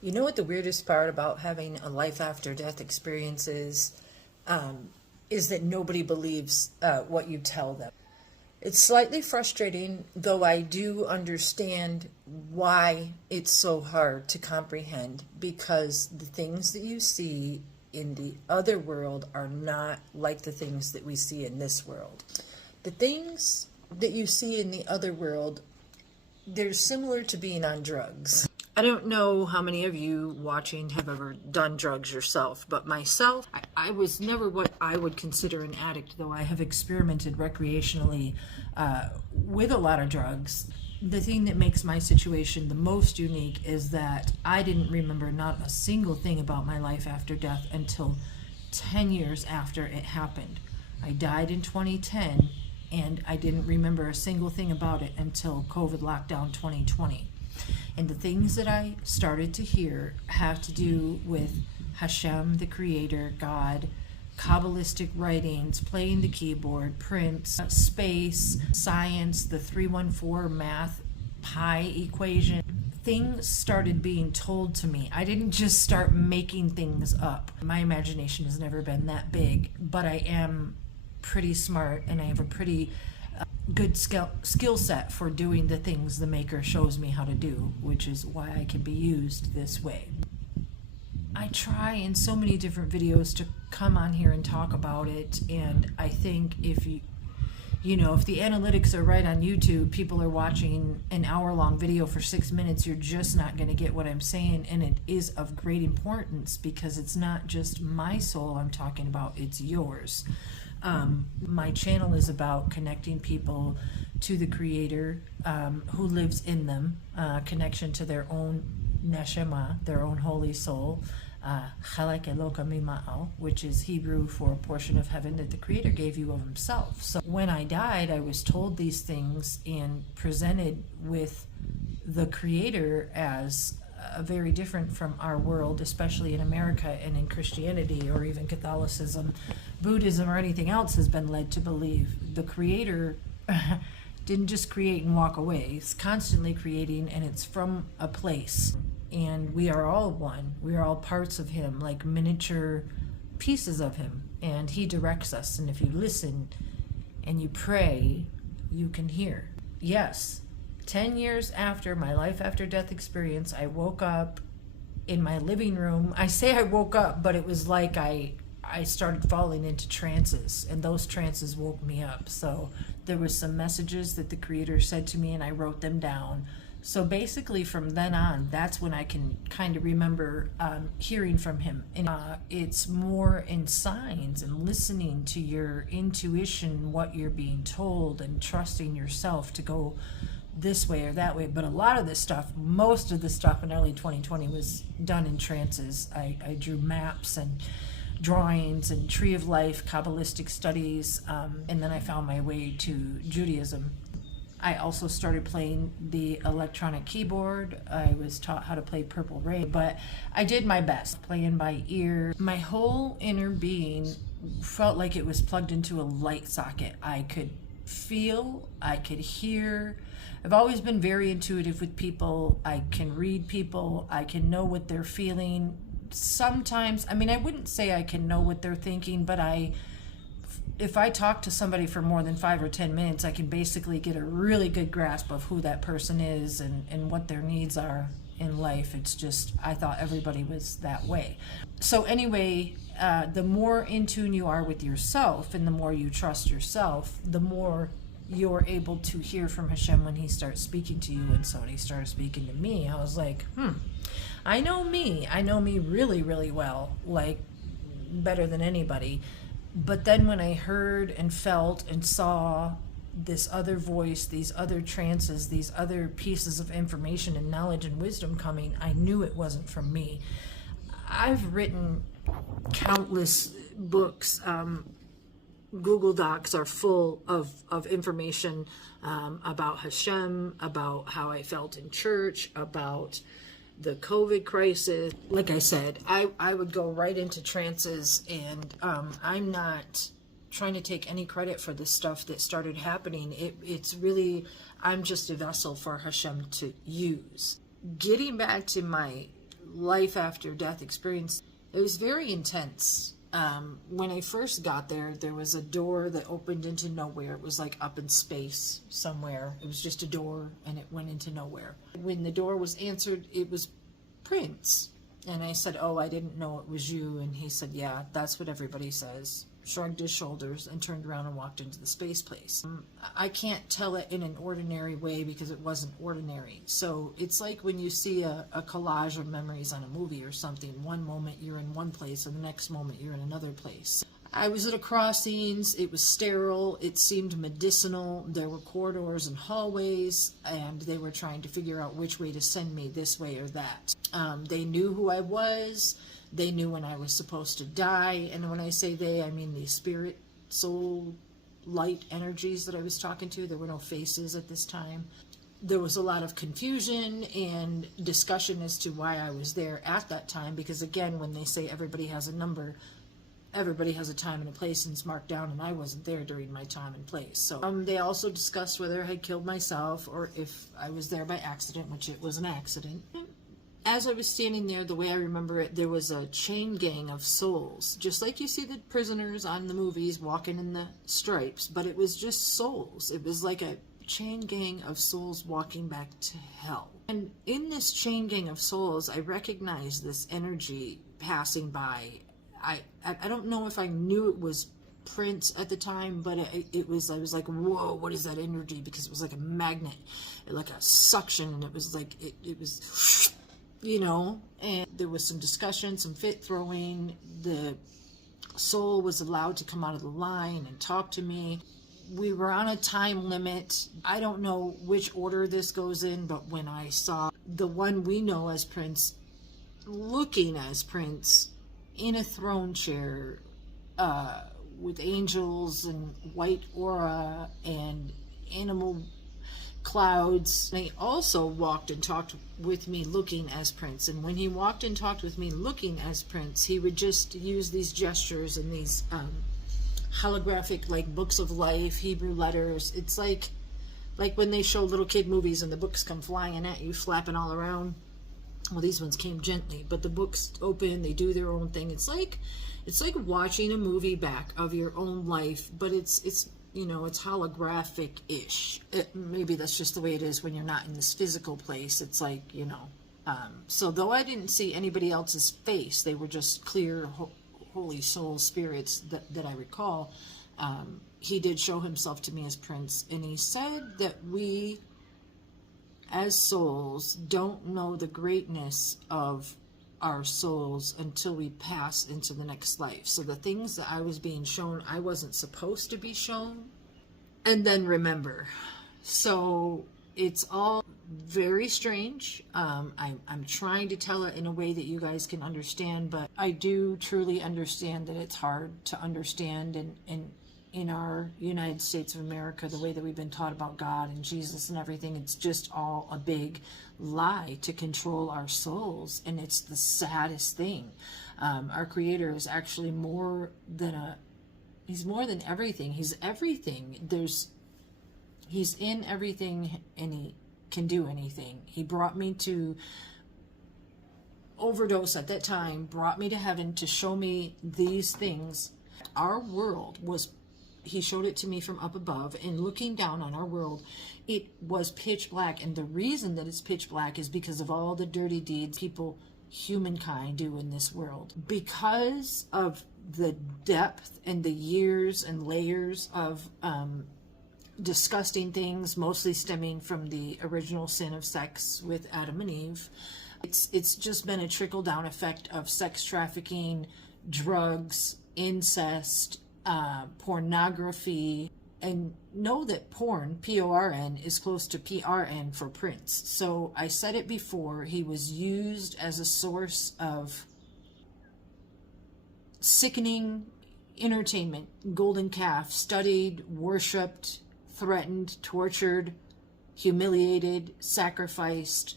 You know what the weirdest part about having a life after death experience is that nobody believes what you tell them. It's slightly frustrating, though I do understand why it's so hard to comprehend, because the things that you see in the other world are not like the things that we see in this world. The things that you see in the other world, they're similar to being on drugs. I don't know how many of you watching have ever done drugs yourself, but myself, I was never what I would consider an addict, though I have experimented recreationally with a lot of drugs. The thing that makes my situation the most unique is that I didn't remember not a single thing about my life after death until 10 years after it happened. I died in 2010, and I didn't remember a single thing about it until COVID lockdown 2020. And the things that I started to hear have to do with Hashem, the creator, God, Kabbalistic writings, playing the keyboard, Prince, space, science, the 314 math, pi equation. Things started being told to me. I didn't just start making things up. My imagination has never been that big, but I am pretty smart and I have a pretty good skill set for doing the things the maker shows me how to do, which is why I can be used this way. I try in so many different videos to come on here and talk about it, and I think if the analytics are right on YouTube, people are watching an hour-long video for 6 minutes, you're just not going to get what I'm saying, and it is of great importance because it's not just my soul I'm talking about, it's yours. My channel is about connecting people to the Creator who lives in them, connection to their own neshama, their own holy soul, chalek Eloka mima'al, which is Hebrew for a portion of heaven that the Creator gave you of Himself. So when I died, I was told these things and presented with the Creator as very different from our world, especially in America and in Christianity or even Catholicism, Buddhism, or anything else has been led to believe. The Creator didn't just create and walk away. He's constantly creating, and it's from a place. And we are all one. We are all parts of Him, like miniature pieces of Him. And He directs us. And if you listen and you pray, you can hear. Yes, 10 years after my life after death experience, I woke up in my living room. I say I woke up, but it was like I started falling into trances, and those trances woke me up. So there was some messages that the Creator said to me, and I wrote them down. So basically from then on, that's when I can kind of remember hearing from Him. And it's more in signs and listening to your intuition, what you're being told, and trusting yourself to go this way or that way. But a lot of this stuff, most of the stuff in early 2020 was done in trances. I drew maps and drawings and Tree of Life, Kabbalistic studies, and then I found my way to Judaism. I also started playing the electronic keyboard. I was taught how to play Purple Rain, but I did my best, playing by ear. My whole inner being felt like it was plugged into a light socket. I could feel, I could hear. I've always been very intuitive with people. I can read people. I can know what they're feeling. Sometimes, I wouldn't say I can know what they're thinking, but if I talk to somebody for more than 5 or 10 minutes, I can basically get a really good grasp of who that person is and what their needs are in life. It's just, I thought everybody was that way. So anyway, the more in tune you are with yourself and the more you trust yourself, the more you're able to hear from Hashem when He starts speaking to you. And so when He started speaking to me, I was like, I know me really, really well, like better than anybody. But then when I heard and felt and saw this other voice, these other trances, these other pieces of information and knowledge and wisdom coming, I knew it wasn't from me. I've written countless books. Google Docs are full of information about Hashem, about how I felt in church, about the COVID crisis. Like I said, I would go right into trances, and I'm not trying to take any credit for the stuff that started happening. It's really, I'm just a vessel for Hashem to use. Getting back to my life after death experience. It was very intense. When I first got there, there was a door that opened into nowhere. It was like up in space somewhere. It was just a door and it went into nowhere. When the door was answered, it was Prince. And I said, "Oh, I didn't know it was you." And he said, "Yeah, that's what everybody says." Shrugged his shoulders and turned around and walked into the space place. I can't tell it in an ordinary way because it wasn't ordinary. So it's like when you see a collage of memories on a movie or something. One moment you're in one place and the next moment you're in another place. I was at a crossings. It was sterile. It seemed medicinal. There were corridors and hallways, and they were trying to figure out which way to send me, this way or that. They knew who I was. They knew when I was supposed to die. And when I say they, I mean the spirit, soul, light energies that I was talking to. There were no faces at this time. There was a lot of confusion and discussion as to why I was there at that time. Because again, when they say everybody has a number, everybody has a time and a place, and it's marked down, and I wasn't there during my time and place. So they also discussed whether I had killed myself or if I was there by accident, which it was an accident. As I was standing there, the way I remember it, there was a chain gang of souls, just like you see the prisoners on the movies walking in the stripes, but it was just souls. It was like a chain gang of souls walking back to hell. And in this chain gang of souls, I recognized this energy passing by. I don't know if I knew it was Prince at the time, but I was like, whoa, what is that energy? Because it was like a magnet, like a suction, and it was like, it was, you know, and there was some discussion, some fit throwing. The soul was allowed to come out of the line and talk to me. We were on a time limit. I don't know which order this goes in, but when I saw the one we know as Prince, looking as Prince, in a throne chair, with angels and white aura and animal clouds. They also walked and talked with me looking as Prince. And when he walked and talked with me looking as Prince, he would just use these gestures and these holographic, like, books of life, Hebrew letters. It's like when they show little kid movies and the books come flying at you, flapping all around. Well, these ones came gently, but the books open, they do their own thing. It's like watching a movie back of your own life, but it's you know, it's holographic-ish. Maybe that's just the way it is when you're not in this physical place. It's like, you know. So though I didn't see anybody else's face, they were just clear, holy soul spirits that I recall. He did show himself to me as Prince, and he said that we, as souls, don't know the greatness of our souls until we pass into the next life. So the things that I was being shown, I wasn't supposed to be shown, and then remember. So it's all very strange. I'm trying to tell it in a way that you guys can understand, but I do truly understand that it's hard to understand in our United States of America, the way that we've been taught about God and Jesus and everything. It's just all a big lie to control our souls, and it's the saddest thing. Our Creator is actually he's more than everything. He's everything. He's in everything, and he can do anything. He brought me to overdose at that time, brought me to heaven to show me these things. Our world was, he showed it to me from up above, and looking down on our world, it was pitch black. And the reason that it's pitch black is because of all the dirty deeds humankind do in this world. Because of the depth and the years and layers of disgusting things, mostly stemming from the original sin of sex with Adam and Eve. It's just been a trickle-down effect of sex trafficking, drugs, incest, pornography, and know that porn, P-O-R-N, is close to P-R-N for Prince. So I said it before, he was used as a source of sickening entertainment. Golden calf, studied, worshipped, threatened, tortured, humiliated, sacrificed,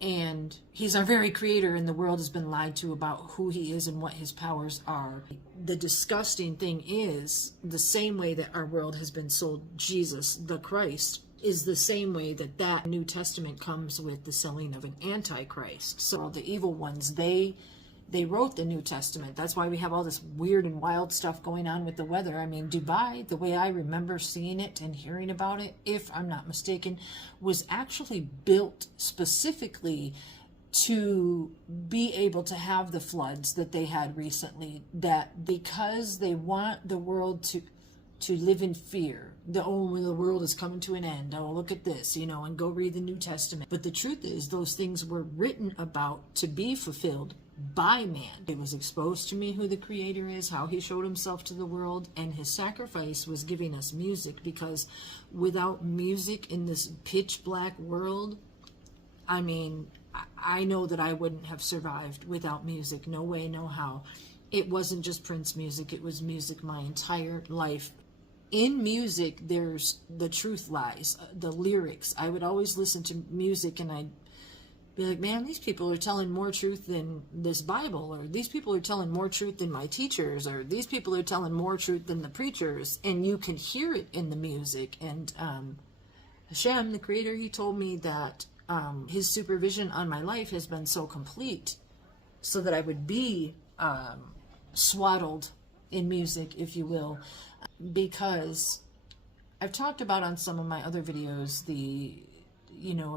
and he's our very creator, and the world has been lied to about who he is and what his powers are. The disgusting thing is, the same way that our world has been sold Jesus, the Christ, is the same way that that New Testament comes with the selling of an antichrist. So the evil ones, they wrote the New Testament. That's why we have all this weird and wild stuff going on with the weather. I mean, Dubai, the way I remember seeing it and hearing about it, if I'm not mistaken, was actually built specifically to be able to have the floods that they had recently, that because they want the world to live in fear. The world is coming to an end. Oh, look at this, and go read the New Testament. But the truth is, those things were written about to be fulfilled by man. It was exposed to me who the Creator is, how he showed himself to the world, and his sacrifice was giving us music, because without music in this pitch black world, I mean, I know that I wouldn't have survived without music. No way, no how. It wasn't just Prince music, it was music my entire life. In music, there's the truth lies, the lyrics. I would always listen to music and I'd be like, man, these people are telling more truth than this Bible, or these people are telling more truth than my teachers, or these people are telling more truth than the preachers. And you can hear it in the music. And Hashem, the Creator, he told me that his supervision on my life has been so complete so that I would be swaddled in music, if you will, because I've talked about on some of my other videos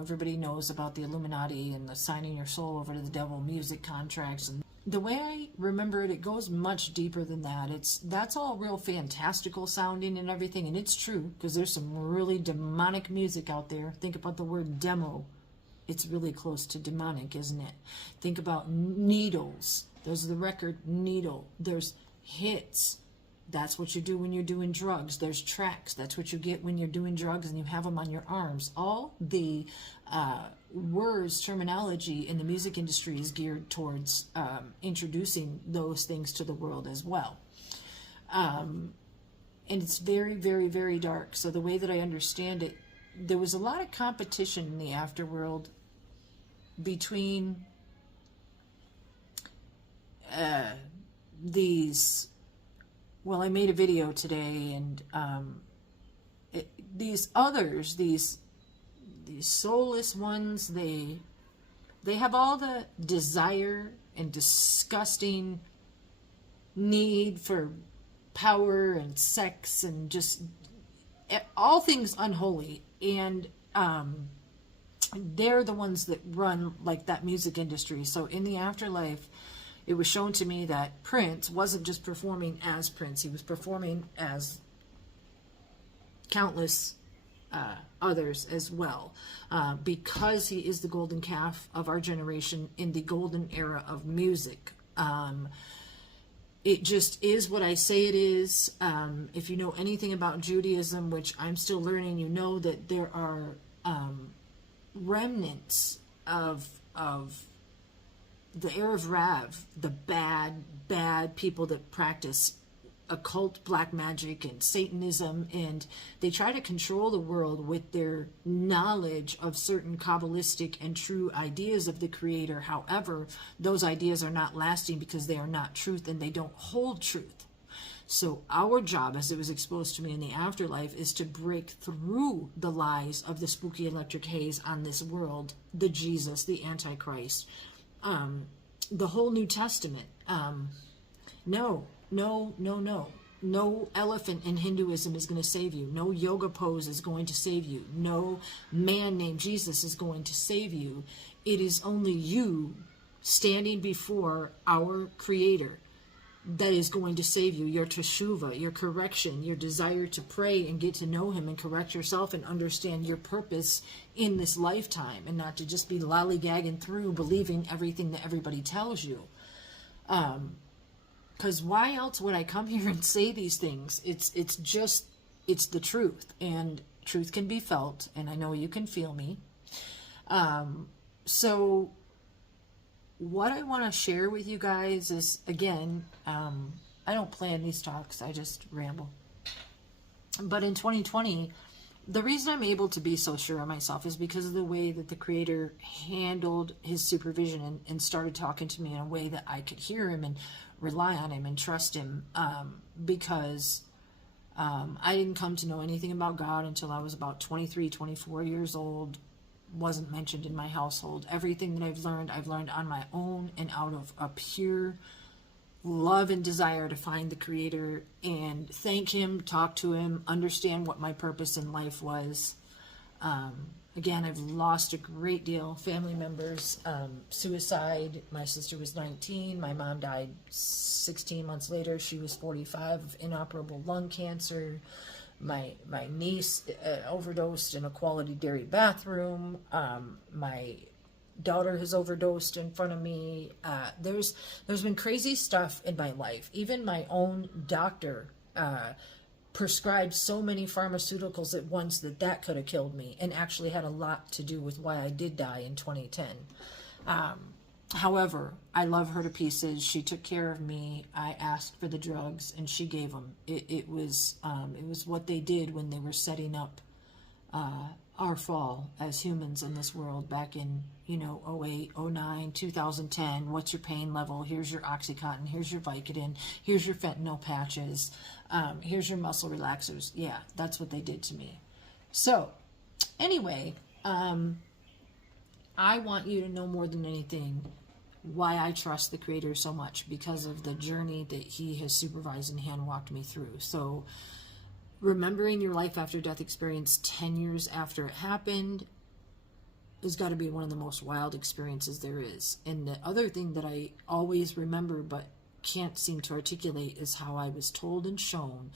everybody knows about the Illuminati and the signing your soul over to the devil music contracts. And the way I remember it goes much deeper than that. That's all real fantastical sounding and everything, and it's true, because there's some really demonic music out there. Think about the word demo. It's really close to demonic, isn't it? Think about needles. There's the record needle. There's hits. That's what you do when you're doing drugs. There's tracks. That's what you get when you're doing drugs and you have them on your arms. All the words, terminology in the music industry is geared towards introducing those things to the world as well. And it's very, very, very dark. So the way that I understand it, there was a lot of competition in the afterworld between these. Well, I made a video today, and these others, these soulless ones, they have all the desire and disgusting need for power and sex and just all things unholy. And they're the ones that run like that music industry. So in the afterlife, it was shown to me that Prince wasn't just performing as Prince. He was performing as countless others as well, because he is the golden calf of our generation in the golden era of music. It just is what I say it is. If you know anything about Judaism, which I'm still learning, you know that there are remnants of the Erev Rav, the bad people that practice occult black magic and Satanism, and they try to control the world with their knowledge of certain Kabbalistic and true ideas of the Creator. However, those ideas are not lasting because they are not truth and they don't hold truth. So our job, as it was exposed to me in the afterlife, is to break through the lies of the spooky electric haze on this world, the Jesus, the Antichrist, the whole New Testament. No elephant in Hinduism is going to save you. No yoga pose is going to save you. No man named Jesus is going to save you. It is only you standing before our Creator that is going to save you. Your teshuva, your correction, your desire to pray and get to know Him and correct yourself and understand your purpose in this lifetime, and not to just be lollygagging through believing everything that everybody tells you. Because why else would I come here and say these things? It's the truth, and truth can be felt, and I know you can feel me. So what I want to share with you guys is, again, I don't plan these talks, I just ramble. But in 2020, the reason I'm able to be so sure of myself is because of the way that the Creator handled His supervision and started talking to me in a way that I could hear Him and rely on Him and trust Him, because I didn't come to know anything about God until I was about 23, 24 years old. Wasn't mentioned in my household. Everything that I've learned on my own and out of a pure love and desire to find the Creator and thank Him, talk to Him, understand what my purpose in life was. Again, I've lost a great deal. Family members, suicide. My sister was 19. My mom died 16 months later. She was 45 of inoperable lung cancer. My niece overdosed in a Quality Dairy bathroom. My daughter has overdosed in front of me. There's been crazy stuff in my life. Even my own doctor prescribed so many pharmaceuticals at once that could have killed me, and actually had a lot to do with why I did die in 2010. However, I love her to pieces. She took care of me. I asked for the drugs and she gave them. It was what they did when they were setting up our fall as humans in this world back in 08, 09, 2010. What's your pain level? Here's your Oxycontin. Here's your Vicodin. Here's your fentanyl patches. Here's your muscle relaxers. Yeah, that's what they did to me. So anyway, I want you to know more than anything why I trust the Creator so much, because of the journey that He has supervised and hand walked me through. So remembering your life after death experience 10 years after it happened has got to be one of the most wild experiences there is. And the other thing that I always remember but can't seem to articulate is how I was told and shown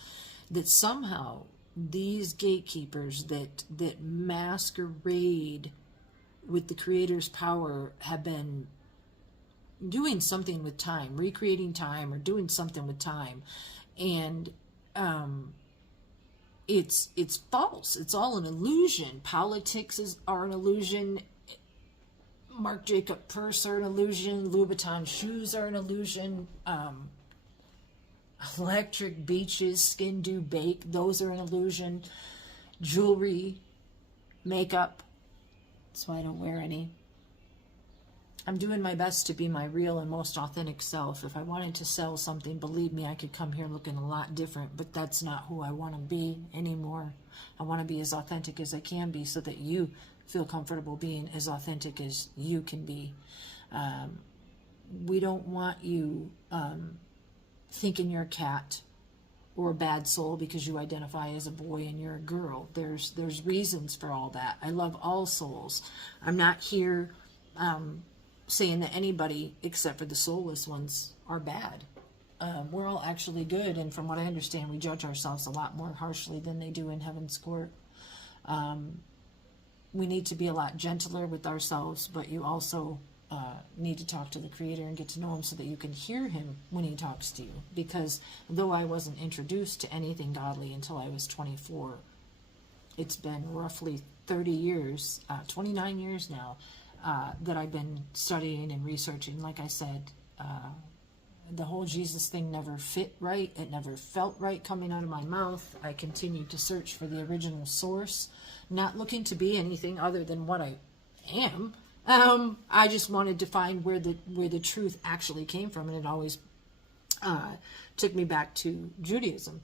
that somehow these gatekeepers that masquerade with the Creator's power have been doing something with time, recreating time, or doing something with time. And it's false. It's all an illusion. Politics are an illusion. Marc Jacob purse are an illusion. Louboutin shoes are an illusion. Electric beaches, skin do bake, those are an illusion. Jewelry, makeup, that's why I don't wear any. I'm doing my best to be my real and most authentic self. If I wanted to sell something, believe me, I could come here looking a lot different, but that's not who I want to be anymore. I want to be as authentic as I can be so that you feel comfortable being as authentic as you can be. We don't want you thinking you're a cat or a bad soul because you identify as a boy and you're a girl. There's reasons for all that. I love all souls. I'm not here saying that anybody except for the soulless ones are bad. We're all actually good, and from what I understand, we judge ourselves a lot more harshly than they do in heaven's court. We need to be a lot gentler with ourselves, but you also need to talk to the Creator and get to know Him so that you can hear Him when He talks to you. Because though I wasn't introduced to anything godly until I was 24, it's been roughly 30 years, 29 years now, that I've been studying and researching. Like I said, the whole Jesus thing never fit right. It never felt right coming out of my mouth. I continued to search for the original source, not looking to be anything other than what I am. I just wanted to find where the truth actually came from, and it always took me back to Judaism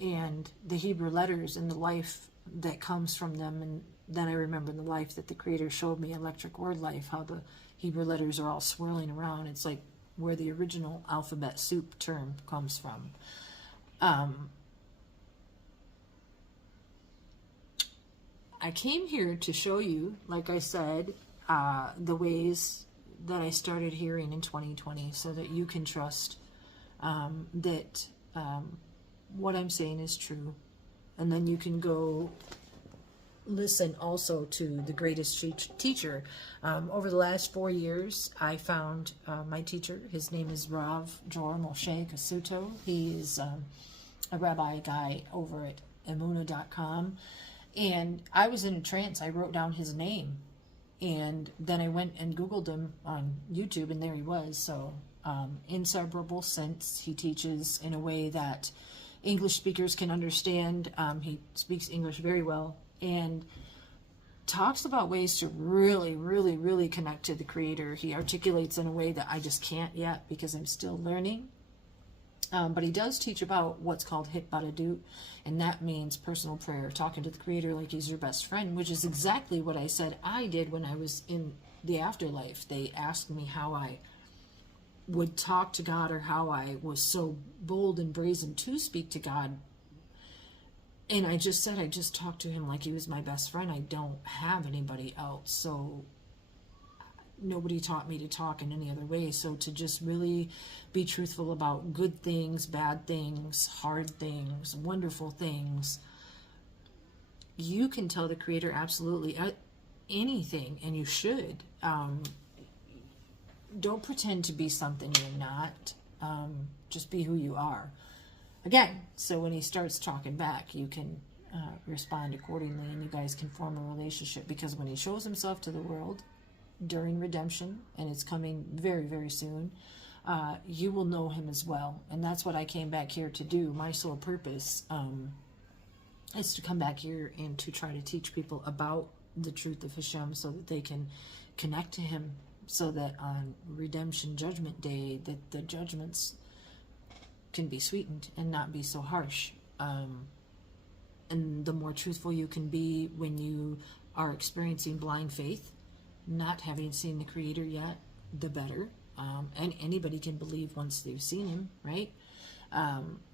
and the Hebrew letters and the life that comes from them. And then I remember the life that the Creator showed me, electric word life, how the Hebrew letters are all swirling around. It's like where the original alphabet soup term comes from. I came here to show you, like I said, the ways that I started hearing in 2020 so that you can trust that what I'm saying is true. And then you can go listen also to the greatest teacher. Over the last 4 years, I found my teacher. His name is Rav Jor Moshe Kasuto. He is a rabbi guy over at Emunah.com. And I was in a trance. I wrote down his name. And then I went and Googled him on YouTube, and there he was. So, inseparable sense. He teaches in a way that English speakers can understand. He speaks English very well and talks about ways to really, really, really connect to the Creator. He articulates in a way that I just can't yet because I'm still learning. But he does teach about what's called Hitbadadut, and that means personal prayer, talking to the Creator like he's your best friend, which is exactly what I said I did when I was in the afterlife. They asked me how I would talk to God, or how I was so bold and brazen to speak to God. And I just said I just talked to him like he was my best friend. I don't have anybody else. So nobody taught me to talk in any other way. So to just really be truthful about good things, bad things, hard things, wonderful things, you can tell the Creator absolutely anything, and you should. Don't pretend to be something you're not. Just be who you are. Again, so when he starts talking back, you can respond accordingly, and you guys can form a relationship, because when he shows himself to the world during redemption, and it's coming very, very soon, you will know him as well. And that's what I came back here to do. My sole purpose is to come back here and to try to teach people about the truth of Hashem, so that they can connect to him, so that on redemption judgment day, that the judgments can be sweetened and not be so harsh. And the more truthful you can be when you are experiencing blind faith, not having seen the Creator yet, the better. And anybody can believe once they've seen him, right?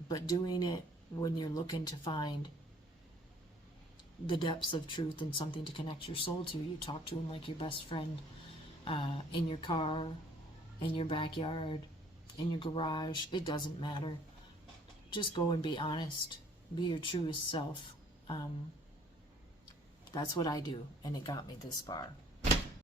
But doing it when you're looking to find the depths of truth and something to connect your soul to, you talk to him like your best friend, in your car, in your backyard, in your garage. It doesn't matter. Just go and be honest. Be your truest self. That's what I do, and it got me this far.